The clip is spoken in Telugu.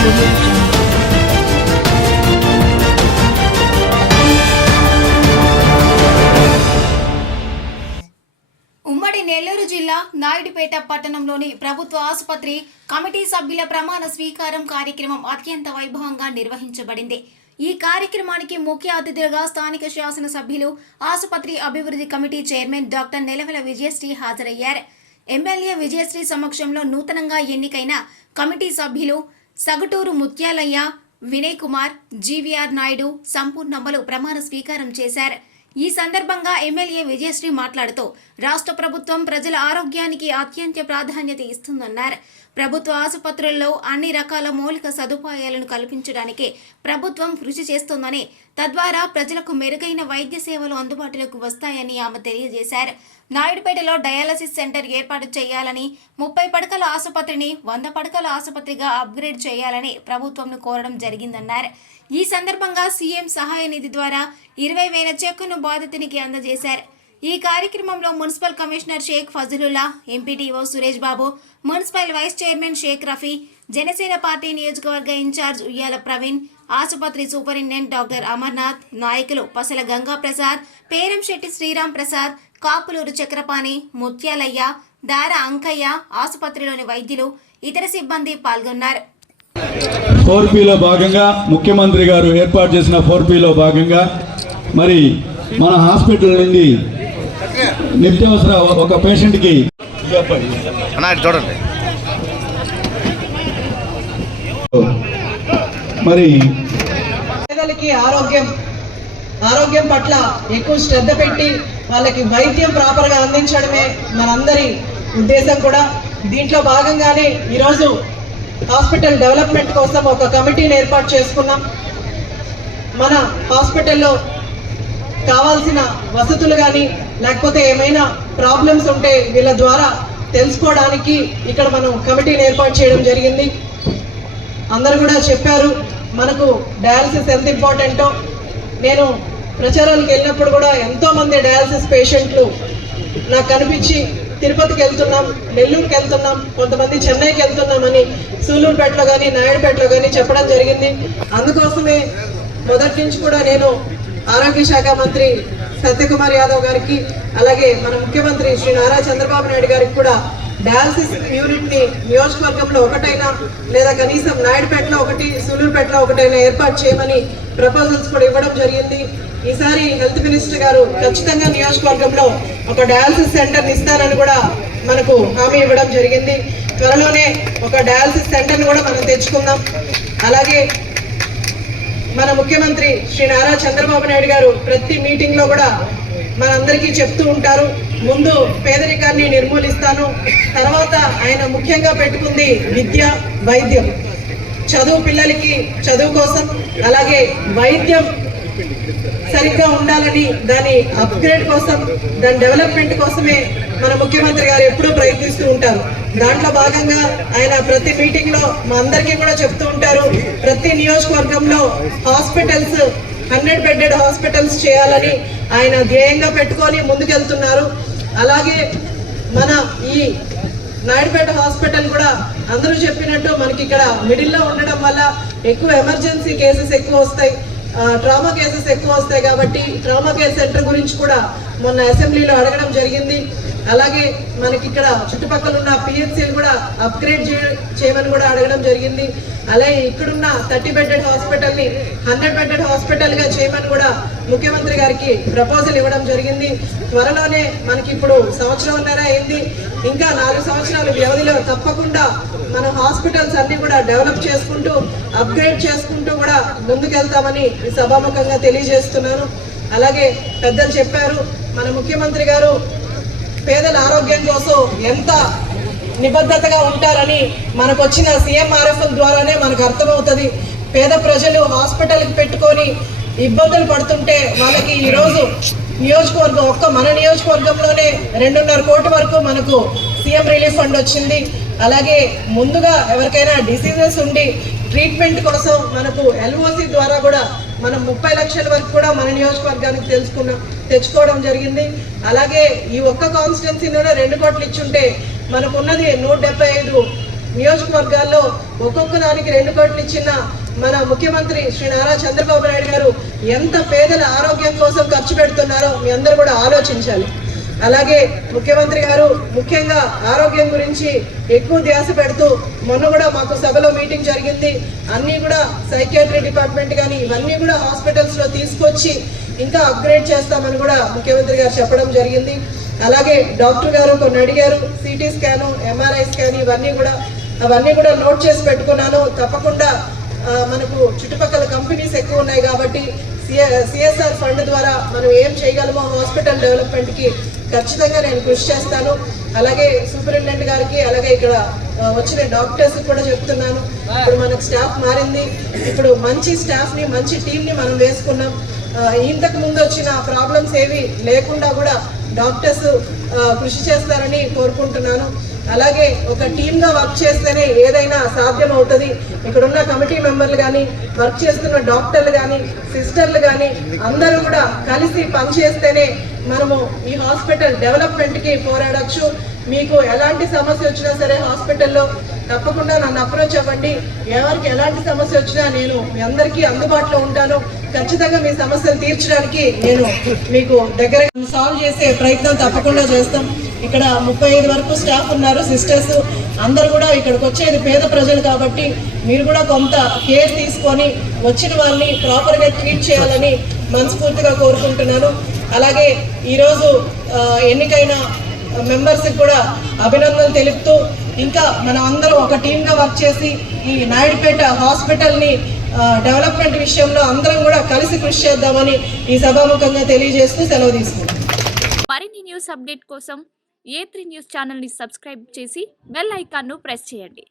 ఉమ్మడి నెల్లూరు జిల్లా నాయుడుపేట పట్టణంలోని ప్రభుత్వ ఆసుపత్రి కమిటీ సభ్యుల ప్రమాణ స్వీకారం కార్యక్రమం అత్యంత వైభవంగా నిర్వహించబడింది. ఈ కార్యక్రమానికి ముఖ్య అతిథులుగా స్థానిక శాసనసభ్యులు ఆసుపత్రి అభివృద్ధి committee chairman doctor Nelavela Vijayasree హాజరయ్యారు. ఎమ్మెల్యే విజయశ్రీ సమక్షంలో నూతనంగా ఎన్నికైన కమిటీ సభ్యులు సగటూరు ముత్యాలయ్య వినయ్ కుమార్ జీవీఆర్ నాయుడు సంపూర్ణమ్మలు ప్రమాణ స్వీకారం చేశారు. ఈ సందర్భంగా ఎమ్మెల్యే విజయశ్రీ మాట్లాడుతూ రాష్ట్ర ప్రభుత్వం ప్రజల ఆరోగ్యానికి అత్యంత ప్రాధాన్యత ఇస్తుందన్నారు. ప్రభుత్వ ఆసుపత్రుల్లో అన్ని రకాల మౌలిక సదుపాయాలను కల్పించడానికి ప్రభుత్వం కృషి చేస్తోందని తద్వారా ప్రజలకు మెరుగైన వైద్య సేవలు అందుబాటులోకి వస్తాయని ఆమె తెలియజేశారు. నాయుడుపేటలో డయాలసిస్ సెంటర్ ఏర్పాటు చేయాలని ముప్పై పడకల ఆసుపత్రిని వంద పడకల ఆసుపత్రిగా అప్గ్రేడ్ చేయాలని ప్రభుత్వంను కోరడం జరిగిందన్నారు. ఈ సందర్భంగా సీఎం సహాయ నిధి ద్వారా ఇరవై వేల చెక్కును బాధితునికి అందజేశారు. ఈ కార్యక్రమంలో municipal commissioner Sheikh Fazlullah MPTO Suresh Babu municipal vice chairman Sheikh Rafi Janasena party నియోజకవర్గ ఇన్ఛార్జ్ ఉయ్యాల ప్రవీణ్ ఆసుపత్రి సూపరింటెండెంట్ డాక్టర్ అమర్నాథ్ నాయకులు పసల గంగా ప్రసాద్ పేరంశెట్టి శ్రీరామ్ ప్రసాద్ కాపులూరు చక్రపాణి ముత్యాలయ్య దార అంకయ్య ఆసుపత్రిలోని వైద్యులు ఇతర సిబ్బంది పాల్గొన్నారు. ఫోర్ పిలో భాగంగా ముఖ్యమంత్రి గారు ఏర్పాటు చేసిన ఫోర్ పిలో భాగంగా మరి మన హాస్పిటల్ నుండి నిత్యావసర ఒక పేషెంట్కి చూడండి. మరి పేదలకి ఆరోగ్యం ఆరోగ్యం పట్ల ఎక్కువ శ్రద్ధ పెట్టి వాళ్ళకి వైద్యం ప్రాపర్గా అందించడమే మనందరి ఉద్దేశం కూడా. దీంట్లో భాగంగానే ఈరోజు హాస్పిటల్ డెవలప్మెంట్ కోసం ఒక కమిటీని ఏర్పాటు చేసుకున్నాం. మన హాస్పిటల్లో కావాల్సిన వసతులు కానీ లేకపోతే ఏమైనా ప్రాబ్లమ్స్ ఉంటే వీళ్ళ ద్వారా తెలుసుకోవడానికి ఇక్కడ మనం కమిటీని ఏర్పాటు చేయడం జరిగింది. అందరూ కూడా చెప్పారు మనకు డయాలసిస్ ఎంత ఇంపార్టెంటో. నేను ప్రచారాలకు వెళ్ళినప్పుడు కూడా ఎంతో మంది డయాలసిస్ పేషెంట్లు నాకు కనిపించి తిరుపతికి వెళ్తున్నాం నెల్లూరుకి వెళ్తున్నాం కొంతమంది చెన్నైకి వెళ్తున్నామని సూలూరుపేటలో కానీ నాయుడుపేటలో కానీ చెప్పడం జరిగింది. అందుకోసమే మొదటి నుంచి కూడా నేను ఆరోగ్య శాఖ మంత్రి సత్యకుమార్ యాదవ్ గారికి అలాగే మన ముఖ్యమంత్రి శ్రీ నారా చంద్రబాబు నాయుడు గారికి కూడా డయాలసిస్ యూనిట్ని నియోజకవర్గంలో ఒకటైనా లేదా కనీసం నాయుడుపేటలో ఒకటి సూలూరుపేటలో ఒకటైనా ఏర్పాటు చేయమని ప్రపోజల్స్ కూడా ఇవ్వడం జరిగింది. ఈసారి హెల్త్ మినిస్టర్ గారు ఖచ్చితంగా నియోజకవర్గంలో ఒక డయాలసిస్ సెంటర్ ఇస్తారని కూడా మనకు హామీ ఇవ్వడం జరిగింది. త్వరలోనే ఒక డయాలసిస్ సెంటర్ని కూడా మనం తెచ్చుకుందాం. అలాగే మన ముఖ్యమంత్రి శ్రీ నారా చంద్రబాబు నాయుడు గారు ప్రతి మీటింగ్లో కూడా మనందరికీ చెప్తూ ఉంటారు. ముందు పేదరికాన్ని నిర్మూలిస్తాను. తర్వాత ఆయన ముఖ్యంగా పెట్టుకుంది విద్య వైద్యం. చదువు పిల్లలకి చదువు కోసం అలాగే వైద్యం సరిగ్గా ఉండాలని దాని అప్గ్రేడ్ కోసం దాని డెవలప్మెంట్ కోసమే మన ముఖ్యమంత్రి గారు ఎప్పుడూ ప్రయత్నిస్తూ ఉంటారు. దాంట్లో భాగంగా ఆయన ప్రతి మీటింగ్లో మా అందరికీ కూడా చెప్తూ ఉంటారు ప్రతి నియోజకవర్గంలో హాస్పిటల్స్ హండ్రెడ్ బెడ్డెడ్ హాస్పిటల్స్ చేయాలని ఆయన ధ్యేయంగా పెట్టుకొని ముందుకెళ్తున్నారు. అలాగే మన ఈ నాయుడుపేట హాస్పిటల్ కూడా అందరూ చెప్పినట్టు మనకి ఇక్కడ మిడిల్లో ఉండడం వల్ల ఎక్కువ ఎమర్జెన్సీ కేసెస్ ఎక్కువ వస్తాయి. ట్రామా కేసెస్ ఎక్కువ వస్తాయి కాబట్టి ట్రామా కేర్ సెంటర్ గురించి కూడా మొన్న అసెంబ్లీలో అడగడం జరిగింది. అలాగే మనకి ఇక్కడ చుట్టుపక్కల ఉన్న పిహెచ్సిలు కూడా అప్గ్రేడ్ చేయమని కూడా అడగడం జరిగింది. అలాగే ఇక్కడున్న థర్టీ బెడ్డెడ్ హాస్పిటల్ని హండ్రెడ్ బెడ్డెడ్ హాస్పిటల్గా చేయమని కూడా ముఖ్యమంత్రి గారికి ప్రపోజల్ ఇవ్వడం జరిగింది. త్వరలోనే మనకి ఇప్పుడు సంవత్సరంన్నర అయింది. ఇంకా నాలుగు సంవత్సరాల వ్యవధిలో తప్పకుండా మన హాస్పిటల్స్ అన్ని కూడా డెవలప్ చేసుకుంటూ అప్గ్రేడ్ చేసుకుంటూ కూడా ముందుకెళ్తామని సభాముఖంగా తెలియజేస్తున్నాను. అలాగే పెద్దలు చెప్పారు. మన ముఖ్యమంత్రి గారు పేదల ఆరోగ్యం కోసం ఎంత నిబద్ధతగా ఉంటారని మనకు వచ్చిన సీఎంఆర్ఎఫ్ఎల్ ద్వారానే మనకు అర్థమవుతుంది. పేద ప్రజలు హాస్పిటల్కి పెట్టుకొని ఇబ్బందులు పడుతుంటే వాళ్ళకి ఈరోజు నియోజకవర్గం ఒక్క మన నియోజకవర్గంలోనే రెండున్నర కోటి వరకు మనకు సీఎం రిలీఫ్ ఫండ్ వచ్చింది. అలాగే ముందుగా ఎవరికైనా డిసీజెస్ ఉండి ట్రీట్మెంట్ కోసం మనకు ఎల్ఓసి ద్వారా కూడా మనం ముప్పై లక్షల వరకు కూడా మన నియోజకవర్గానికి తెలుసుకున్నాం తెచ్చుకోవడం జరిగింది. అలాగే ఈ ఒక్క కాన్స్టిట్యున్సీలోనే రెండు కోట్లు ఇచ్చుంటే మనకున్నది నూట డెబ్బై ఐదు నియోజకవర్గాల్లో ఒక్కొక్క దానికి రెండు కోట్లు ఇచ్చిన మన ముఖ్యమంత్రి శ్రీ నారా చంద్రబాబు నాయుడు గారు ఎంత పేదల ఆరోగ్యం కోసం ఖర్చు పెడుతున్నారో మీ అందరూ కూడా ఆలోచించాలి. అలాగే ముఖ్యమంత్రి గారు ముఖ్యంగా ఆరోగ్యం గురించి ఎక్కువ ధ్యాస పెడుతూ మొన్న కూడా మాకు సభలో మీటింగ్ జరిగింది. అన్నీ కూడా సైకియాట్రీ డిపార్ట్మెంట్ కానీ ఇవన్నీ కూడా హాస్పిటల్స్లో తీసుకొచ్చి ఇంకా అప్గ్రేడ్ చేస్తామని కూడా ముఖ్యమంత్రి గారు చెప్పడం జరిగింది. అలాగే డాక్టర్ గారు కొన్ని అడిగారు. సిటీ స్కాను ఎంఆర్ఐ స్కాన్ ఇవన్నీ కూడా అవన్నీ కూడా నోట్ చేసి పెట్టుకున్నాను. తప్పకుండా మనకు చుట్టుపక్కల కంపెనీస్ ఎక్కువ ఉన్నాయి కాబట్టి సిఎస్ఆర్ ఫండ్ ద్వారా మనం ఏం చేయగలమో హాస్పిటల్ డెవలప్మెంట్కి ఖచ్చితంగా నేను కృషి చేస్తాను. అలాగే సూపరింటెండెంట్ గారికి అలాగే ఇక్కడ వచ్చిన డాక్టర్స్ కూడా చెప్తున్నాను. ఇప్పుడు మనకు స్టాఫ్ మారింది. ఇప్పుడు మంచి స్టాఫ్ని మంచి టీంని మనం వేసుకున్నాం. ఇంతకు ముందు వచ్చిన ప్రాబ్లమ్స్ ఏవి లేకుండా కూడా డాక్టర్స్ కృషి చేస్తారని కోరుకుంటున్నాను. అలాగే ఒక టీమ్గా వర్క్ చేస్తేనే ఏదైనా సాధ్యం అవుతుంది ఇక్కడ ఉన్న కమిటీ మెంబర్లు కానీ వర్క్ చేస్తున్న డాక్టర్లు కానీ సిస్టర్లు కానీ అందరూ కూడా కలిసి పనిచేస్తేనే మనము ఈ హాస్పిటల్ డెవలప్మెంట్కి పోరాడచ్చు. మీకు ఎలాంటి సమస్య వచ్చినా సరే హాస్పిటల్లో తప్పకుండా నన్ను అప్రోచ్ అవ్వండి. ఎవరికి ఎలాంటి సమస్య వచ్చినా నేను మీ అందరికీ అందుబాటులో ఉంటాను. ఖచ్చితంగా మీ సమస్యలు తీర్చడానికి నేను మీకు దగ్గర సాల్వ్ చేసే ప్రయత్నం తప్పకుండా చేస్తాం. ఇక్కడ ముప్పై ఐదు వరకు స్టాఫ్ ఉన్నారు సిస్టర్స్ అందరు కూడా ఇక్కడికి వచ్చేది పేద ప్రజలు కాబట్టి మీరు కూడా కొంత కేర్ తీసుకొని వచ్చిన వాళ్ళని ప్రాపర్గా ట్రీట్ చేయాలని మనస్ఫూర్తిగా కోరుకుంటున్నాను. అలాగే ఈరోజు ఎన్నికైన మెంబర్స్కి కూడా అభినందనలు తెలుపుతూ ఇంకా మనం అందరం ఒక టీమ్గా వర్క్ చేసి ఈ నాయుడుపేట హాస్పిటల్ని డెవలప్మెంట్ విషయంలో అందరం కూడా కలిసి కృషి చేద్దామని ఈ సభాముఖంగా తెలియజేస్తూ సెలవు తీసుకుంటాం మరిన్ని న్యూస్ అప్డేట్ కోసం ఏ త్రీ న్యూస్ ఛానల్ని సబ్స్క్రైబ్ చేసి బెల్ ఐకాన్ను ప్రెస్ చేయండి.